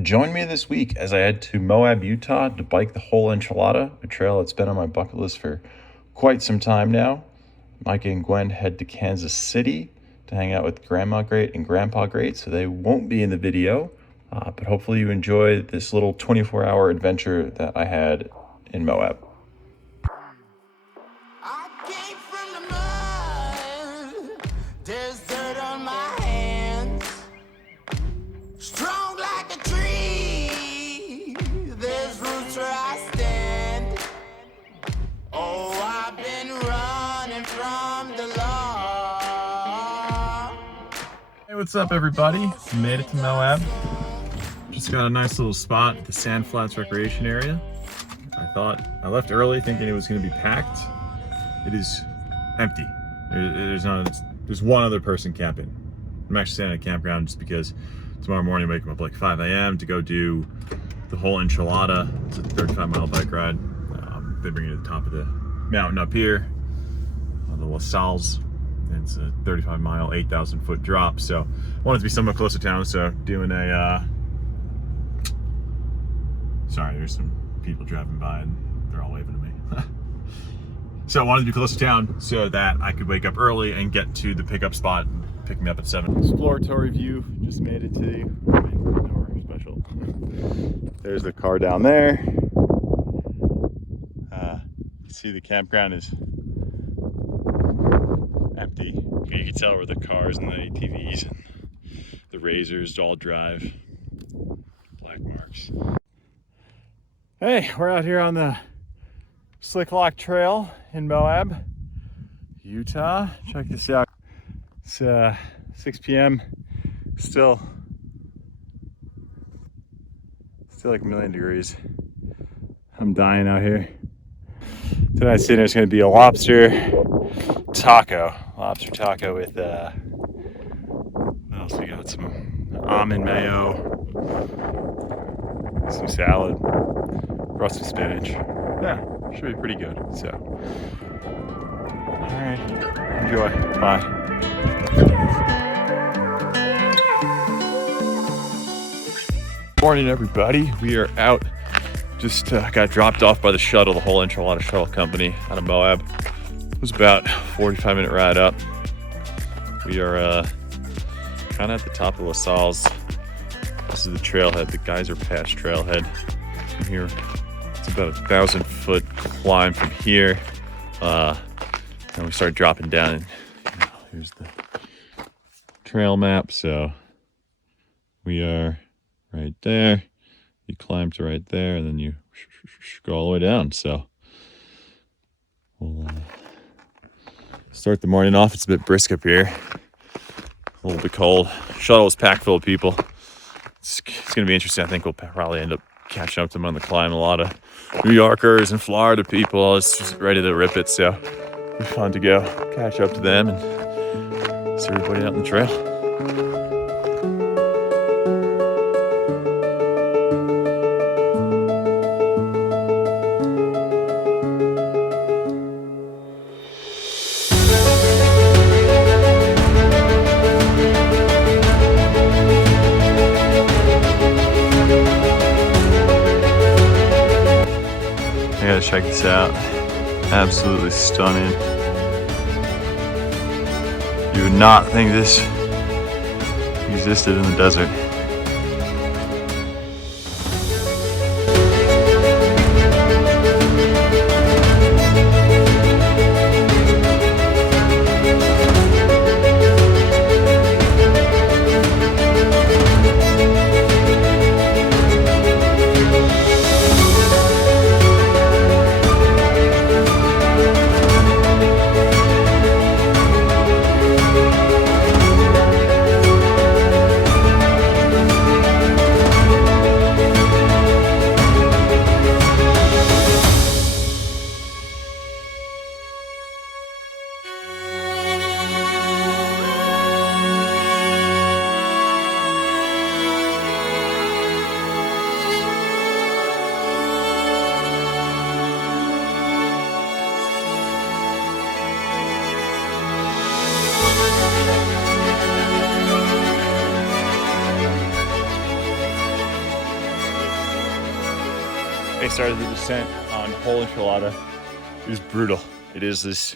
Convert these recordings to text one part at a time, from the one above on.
Join me this week as I head to Moab, Utah to bike the Whole Enchilada, a trail that's been on my bucket list for quite some time now. Mike and Gwen head to Kansas City to hang out with Grandma Great and Grandpa Great, so they won't be in the video, but hopefully you enjoy this little 24-hour adventure that I had in Moab. Hey, what's up everybody? Made it to Moab. Just got a nice little spot at the Sand Flats Recreation Area. I left early thinking it was going to be packed. It is empty. There's one other person camping. I'm actually staying at a campground just because tomorrow morning I wake up like 5 a.m. to go do the Whole Enchilada. It's a 35-mile bike ride. They bring you to the top of the mountain up here, the La Salles. It's a 35-mile, 8,000-foot drop, so I wanted to be somewhat closer to town, so doing a, sorry, there's some people driving by and they're all waving at me. So I wanted to be close to town so that I could wake up early and get to the pickup spot and pick me up at 7. Exploratory view, just made it to the door special. There's the car down there. You see the campground is empty. You can tell where the cars and the ATVs and the Razors all drive. Black marks. Hey, we're out here on the Enchilada Trail in Moab, Utah. Check this out. It's 6 p.m. Still like a million degrees. I'm dying out here. Tonight's dinner is going to be a lobster taco with what else we got? Some almond mayo, some salad, rusty spinach. Yeah, should be pretty good. So, all right, enjoy. Bye. Morning, everybody. We are out. Just got dropped off by the shuttle, the Whole Enchilada Shuttle Company out of Moab. It was about a 45-minute ride up. We are kind of at the top of La Salles. This is the trailhead, the Geyser Pass trailhead. From here, it's about a 1,000-foot climb from here. And we start dropping down. And, here's the trail map. So we are right there. You climb to right there, and then you go all the way down. So we'll start the morning off. It's a bit brisk up here, a little bit cold. Shuttle is packed full of people. It's going to be interesting. I think we'll probably end up catching up to them on the climb. A lot of New Yorkers and Florida people is just ready to rip it. So it'll be fun to go catch up to them and see everybody out on the trail. I gotta check this out. Absolutely stunning. You would not think this existed in the desert. I started the descent on Whole Enchilada. It was brutal. It is this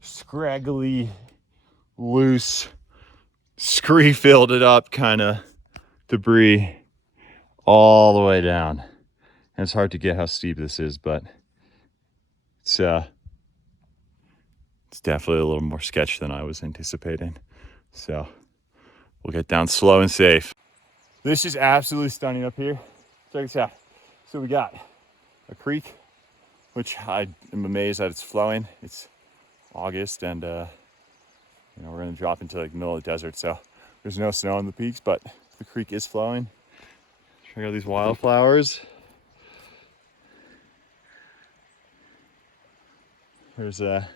scraggly, loose, scree filled it up kind of debris all the way down. And it's hard to get how steep this is, but it's definitely a little more sketch than I was anticipating. So we'll get down slow and safe. This is absolutely stunning up here. Check this out. So we got a creek, which I am amazed that it's flowing. It's August, and we're gonna drop into like the middle of the desert, so there's no snow on the peaks, but the creek is flowing. Check out these wildflowers. There's I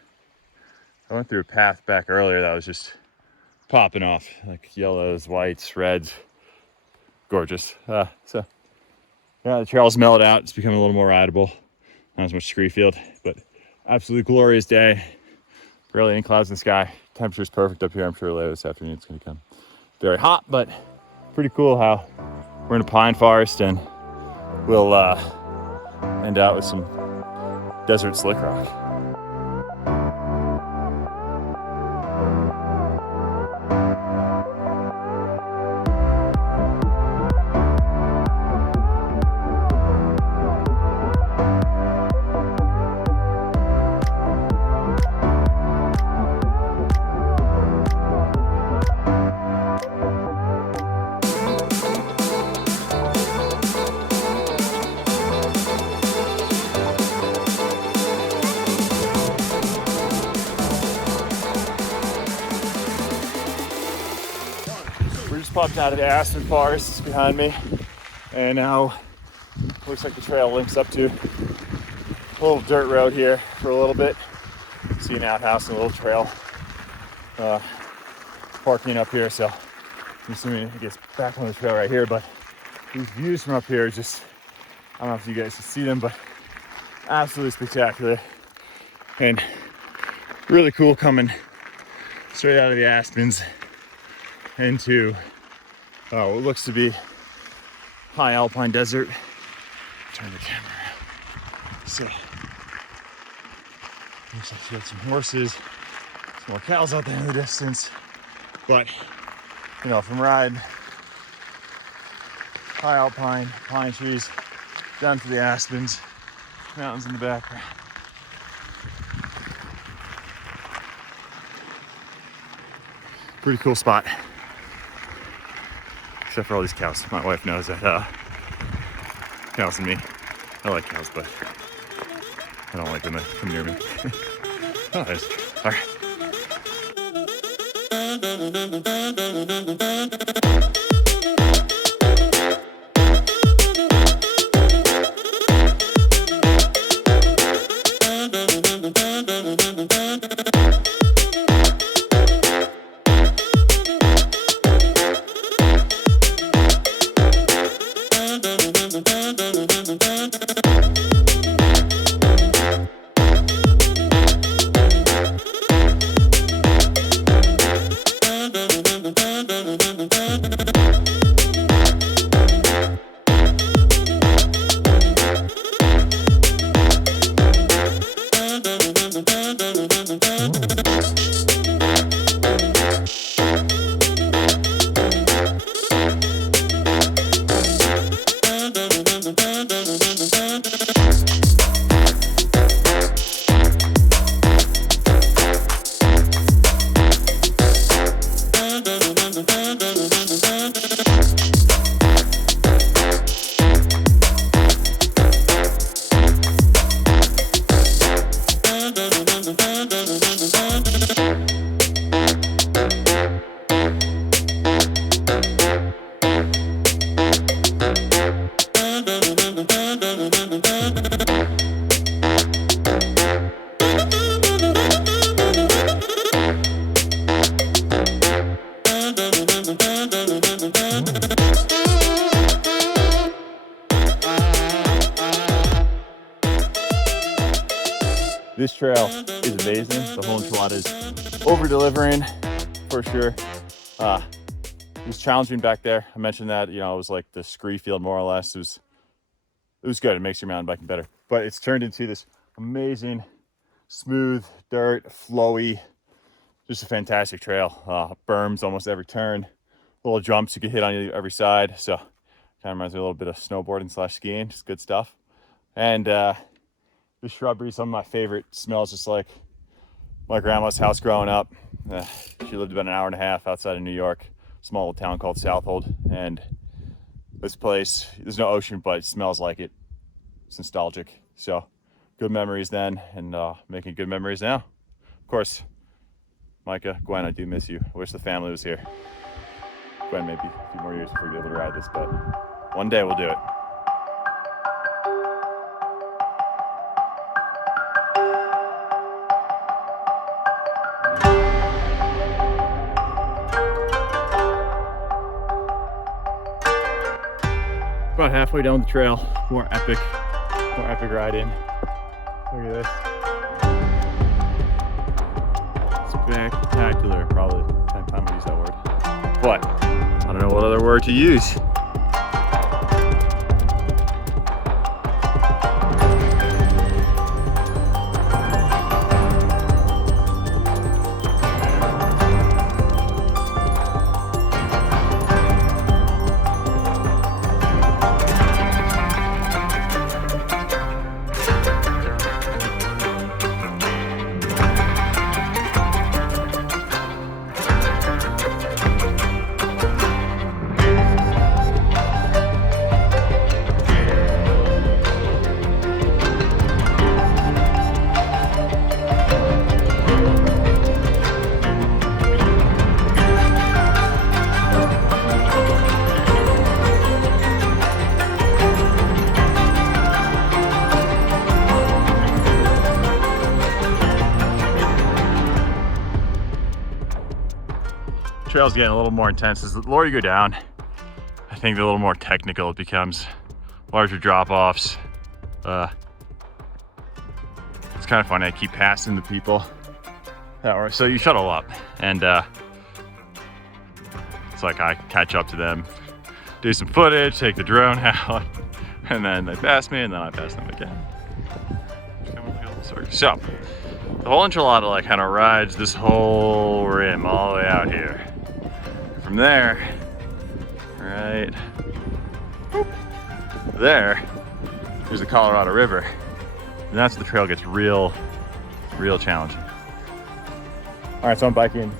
went through a path back earlier that was just popping off, like yellows, whites, reds. Gorgeous. So yeah, the trail's mellowed out. It's becoming a little more rideable. Not as much scree field, but absolutely glorious day. Barely any clouds in the sky. Temperature's perfect up here. I'm sure later this afternoon it's gonna come very hot, but pretty cool how we're in a pine forest and we'll end out with some desert slick rock. We just popped out of the aspen forest behind me, and now looks like the trail links up to a little dirt road here for a little bit. See an outhouse and a little trail parking up here, so I'm assuming it gets back on the trail right here. But these views from up here are just, I don't know if you guys can see them, but absolutely spectacular and really cool, coming straight out of the aspens into what looks to be high alpine desert. Turn the camera around. So looks like we got some horses, some more cows out there in the distance. But from riding high alpine pine trees down to the aspens, mountains in the background. Pretty cool spot. Except for all these cows. My wife knows that cows and me. I like cows, but I don't like them to come near me. Oh, there's, all right. This trail is amazing. The Whole Enchilada is over-delivering for sure. It was challenging back there. I mentioned that, it was like the scree field more or less. It was it was good. It makes your mountain biking better. But it's turned into this amazing, smooth dirt, flowy, just a fantastic trail. Berms almost every turn, little jumps you can hit on every side. So kind of reminds me a little bit of snowboarding / skiing, just good stuff. And the shrubbery, some of my favorite smells, just like my grandma's house growing up. She lived about an hour and a half outside of New York, small little town called Southold. And this place, there's no ocean, but it smells like it. It's nostalgic. So good memories then, and making good memories now. Of course, Micah, Gwen, I do miss you. I wish the family was here. Gwen, maybe a few more years before we be able to ride this, but one day we'll do it. About halfway down the trail, more epic riding. Look at this. Spectacular, probably 10th time I use that word. But I don't know what other word to use. Trail's getting a little more intense. As the lower you go down, I think the little more technical it becomes. Larger drop-offs. It's kind of funny, I keep passing the people. So you shuttle up, and it's like I catch up to them, do some footage, take the drone out, and then they pass me, and then I pass them again. So, the whole enchilada like kind of rides this whole rim all the way out here. From there, right there's the Colorado River, and that's the trail gets real challenging. All right, so I'm biking.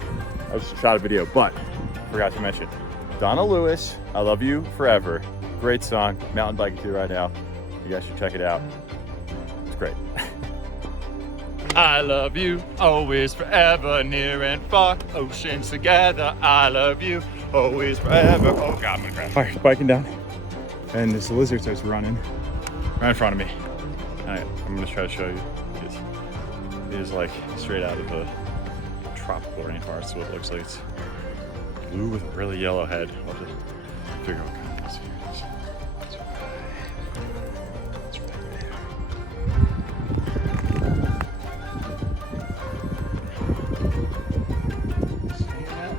I just shot a video, but forgot to mention Donna Lewis, "I Love You Forever." Great song, mountain biking through right now. You guys should check it out. It's great. I love you, always, forever, near and far, oceans together. I love you, always, forever. Oh God, I'm gonna crash. All right, biking down, and this lizard starts running right in front of me. All right, I'm gonna try to show you. It is like straight out of a tropical rainforest, so it looks like it's blue with a really yellow head. I'll just figure out what kind it is here. It's right there.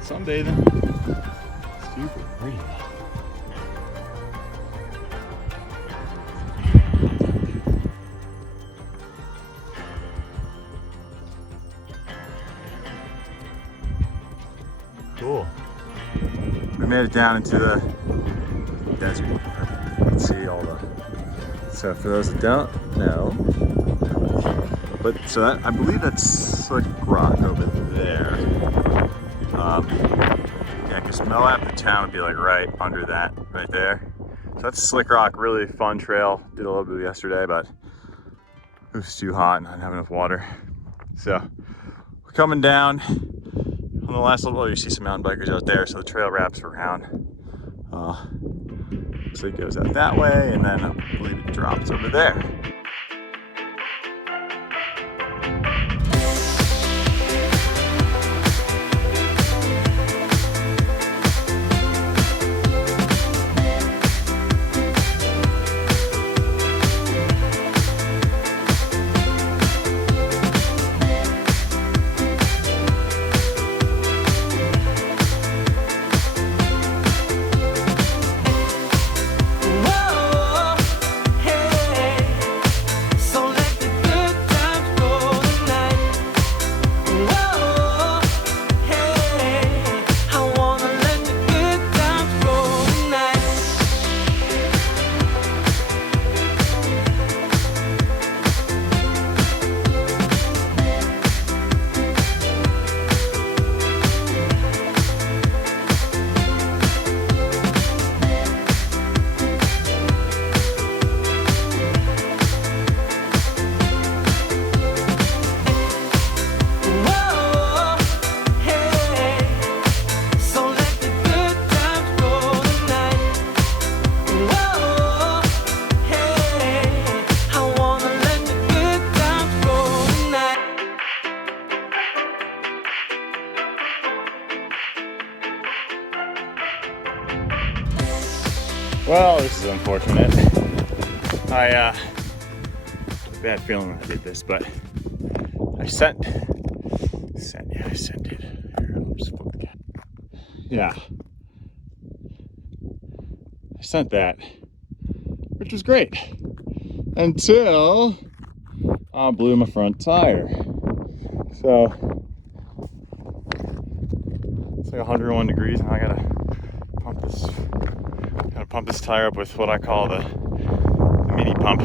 Sunbathing. Super pretty. Cool. We made it down into the desert. You can see all the. So for those that don't know, but so that, I believe that's Slick Rock over there. Yeah, because Moab, the town, would be like right under that, right there. So that's Slick Rock, really fun trail. Did a little bit yesterday, but it was too hot and I didn't have enough water. So we're coming down. On the last little, you see some mountain bikers out there, so the trail wraps around. So it goes out that way, and then I believe it drops over there. Whoa, hey. Well, this is unfortunate. I had a bad feeling when I did this, but I sent it. Here, I'll just flip the camera. Yeah. I sent that, which was great. Until I blew my front tire. So it's like 101 degrees, and I gotta pump this tire up with what I call the mini pump.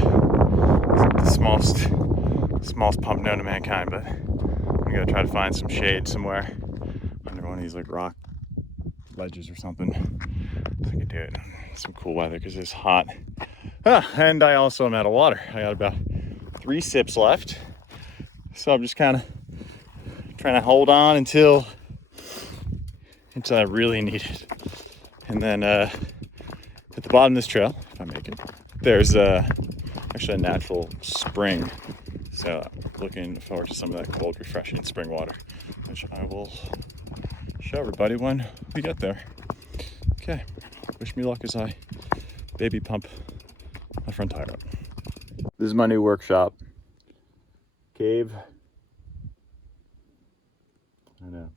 It's the smallest pump known to mankind, but I'm gonna try to find some shade somewhere under one of these like rock ledges or something. So I can do it in some cool weather because it's hot. And I also am out of water. I got about 3 sips left, so I'm just kind of trying to hold on until I really need it. And then at the bottom of this trail, if I make it, there's actually a natural spring. So I'm looking forward to some of that cold, refreshing spring water, which I will show everybody when we get there. Okay, wish me luck as I baby pump my front tire up. This is my new workshop. Cave. I don't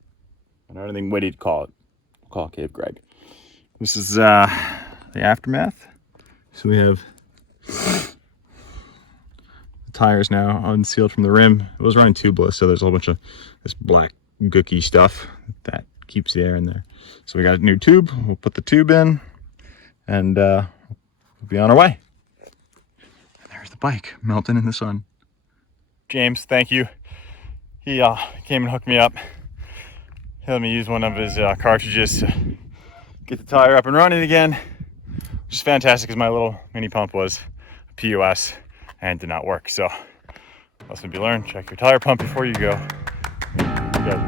know anything witty to call it. We'll call it Cave Greg. This is the aftermath. So we have the tires now unsealed from the rim. It was running tubeless, so there's a whole bunch of this black gooky stuff that keeps the air in there. So we got a new tube. We'll put the tube in, and we'll be on our way. And there's the bike melting in the sun. James, thank you. He came and hooked me up. He let me use one of his cartridges to get the tire up and running again, which is fantastic because my little mini pump was a POS and did not work. So lesson to be learned, check your tire pump before you go. Good.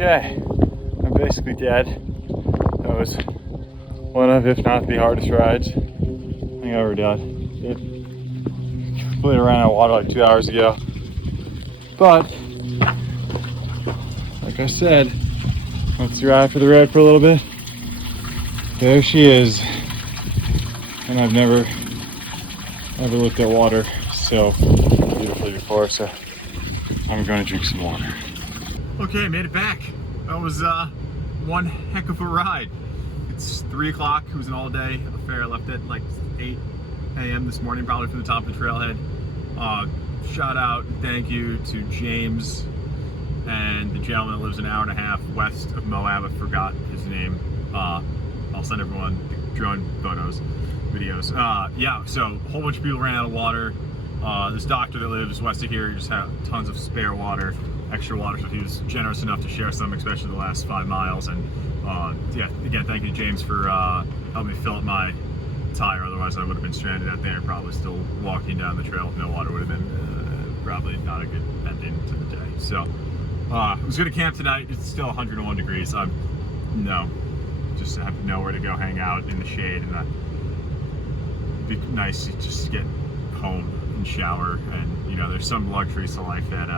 Okay, I'm basically dead. That was one of, if not the hardest rides I think I ever done. It completely ran out of water like 2 hours ago. But, like I said, let's ride for the road for a little bit. There she is. And I've never looked at water so beautifully before, so I'm going to drink some water. Okay, made it back. That was one heck of a ride. It's 3 o'clock. It was an all-day affair. I left at like 8 a.m. this morning, probably from the top of the trailhead. Shout out and thank you to James and the gentleman that lives an hour and a half west of Moab. I forgot his name. I'll send everyone the drone photos, videos. Yeah, so a whole bunch of people ran out of water. This doctor that lives west of here just had tons of spare water, extra water, so he was generous enough to share some, especially the last 5 miles. And Yeah, again, thank you, James, for helping me fill up my tire. Otherwise, I would have been stranded out there, probably still walking down the trail with no water. Would have been probably not a good ending to the day. So, I was going to camp tonight. It's still 101 degrees. No, just have nowhere to go hang out in the shade, and it'd be nice to just get home and shower. And you know, there's some luxuries to life that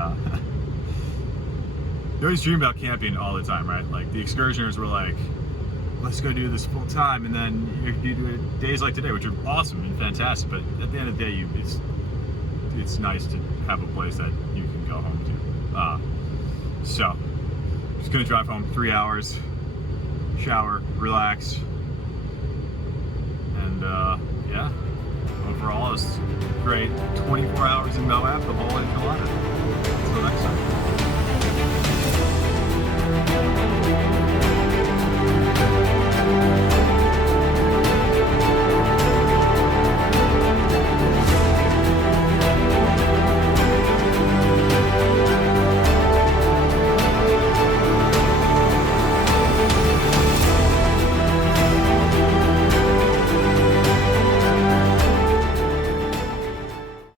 you always dream about camping all the time, right? Like the excursioners were like, let's go do this full time, and then you do it days like today, which are awesome and fantastic. But at the end of the day, it's nice to have a place that you can go home to. So just gonna drive home 3 hours, shower, relax, and yeah. Overall, it's great. 24 hours in Moab, the whole enchilada. Until next time.